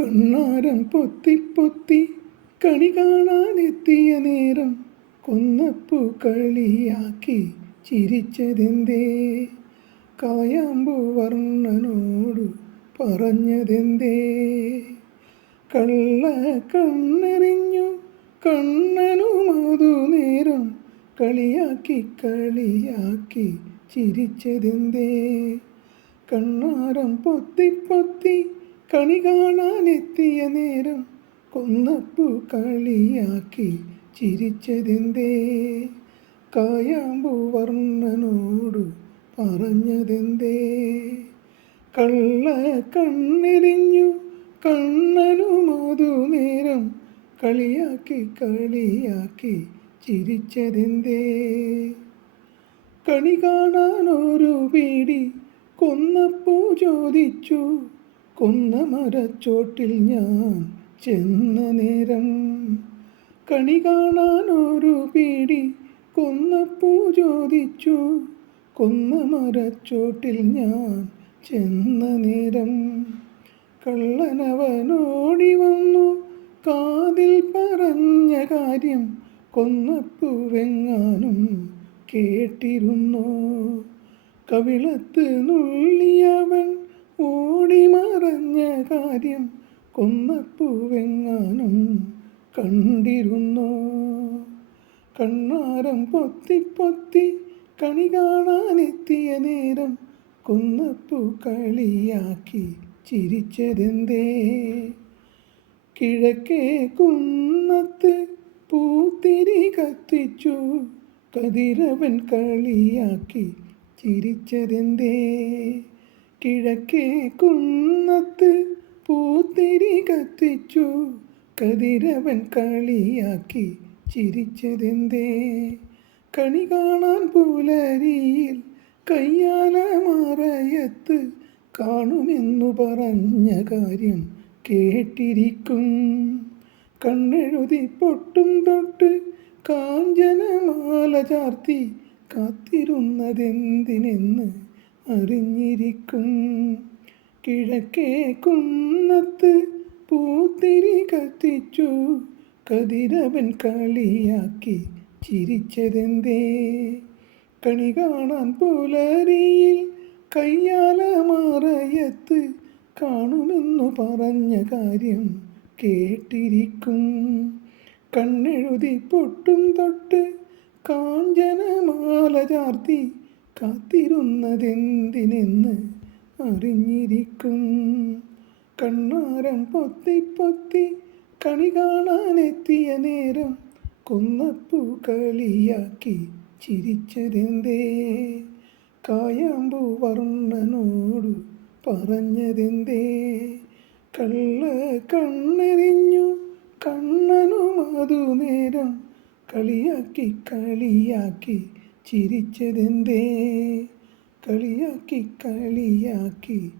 കണ്ണാരം പൊത്തി പൊത്തി കണി കാണാനെത്തിയ നേരം കൊന്നപ്പൂ കളിയാക്കി ചിരിച്ചതെന്തേ? കായാമ്പൂ വർണനോട് പറഞ്ഞതെന്തേ? കള്ള കണ്ണെറിഞ്ഞു കണ്ണനുമതു നേരം കളിയാക്കി കളിയാക്കി ചിരിച്ചതെന്തേ? കണ്ണാരം പൊത്തി പൊത്തി കണി കാണാനെത്തിയ നേരം കൊന്നപ്പൂ കളിയാക്കി ചിരിച്ചതെന്തേ? കായാമ്പൂ വർണനോട് പറഞ്ഞതെന്തേ? കള്ള കണ്ണെറിഞ്ഞു കണ്ണനു അതു നേരം കളിയാക്കി കളിയാക്കി ചിരിച്ചതെന്തേ? കണി കാണാനൊരു പീടി കൊന്നപ്പൂ ചോദിച്ചു കൊന്ന മരച്ചോട്ടിൽ ഞാൻ ചെന്ന നേരം കണി കാണാൻ ഒരു പീടി കൊന്നപ്പൂ ചോദിച്ചു. കൊന്ന മരച്ചോട്ടിൽ ഞാൻ ചെന്ന നേരം കള്ളനവനോടി വന്നു. കാതിൽ പറഞ്ഞ കാര്യം കൊന്നപ്പൂവെങ്ങാനും കേട്ടിരുന്നു. കവിളത്ത് നുള്ളിയവൻ ഓടി മറഞ്ഞ കാര്യം കൊന്നപ്പൂവെങ്ങാനും കണ്ടിരുന്നു? കണ്ണാരം പൊത്തി പൊത്തി കണി കാണാനെത്തിയ നേരം കൊന്നപ്പൂ കളിയാക്കി ചിരിച്ചതെന്തേ? കിഴക്കേ കുന്നത്ത് പൂത്തിരി കത്തിച്ചു കതിരവൻ കളിയാക്കി ചിരിച്ചതെന്തേ? കിഴക്കേ കുന്നത്ത് പൂത്തിരി കത്തിച്ചു. കതിരവൻ കളിയാക്കി ചിരിച്ചതെന്തേ? കണി കാണാൻ പുലരിയിൽ കയ്യാല മറയത്ത് കാണുമെന്നു പറഞ്ഞ കാര്യം കേട്ടിരിക്കും. കണ്ണെഴുതി പൊട്ടും തൊട്ട് കാഞ്ചനമാല ചാർത്തി കാത്തിരുന്നതെന്തിനെന്ന് അറിഞ്ഞിരിക്കും. കിഴക്കേ കുന്നത്ത് പൂത്തിരി കത്തിച്ചു. കതിരവൻ കളിയാക്കി ചിരിച്ചതെന്തേ? കണി കാണാൻ പുലരിയിൽ കയ്യാല മറയത്ത് കാണുമെന്നു പറഞ്ഞ കാര്യം കേട്ടിരിക്കും. കണ്ണെഴുതി പൊട്ടും തൊട്ട് കാഞ്ചനമാല ചാർത്തി കാത്തിരുന്നതെന്തിനെന്ന് അറിഞ്ഞിരിക്കും. കണ്ണാരം പൊത്തി പൊത്തി കണി കാണാനെത്തിയ നേരം കൊന്നപ്പൂ കളിയാക്കി ചിരിച്ചതെന്തേ? കായാമ്പു വർണനോടു പറഞ്ഞതെന്തേ? കള്ള കണ്ണെറിഞ്ഞു കണ്ണനും അതു നേരം കളിയാക്കി കളിയാക്കി ചിരിച്ചതെന്തേ? കളിയാക്കി കളിയാക്കി.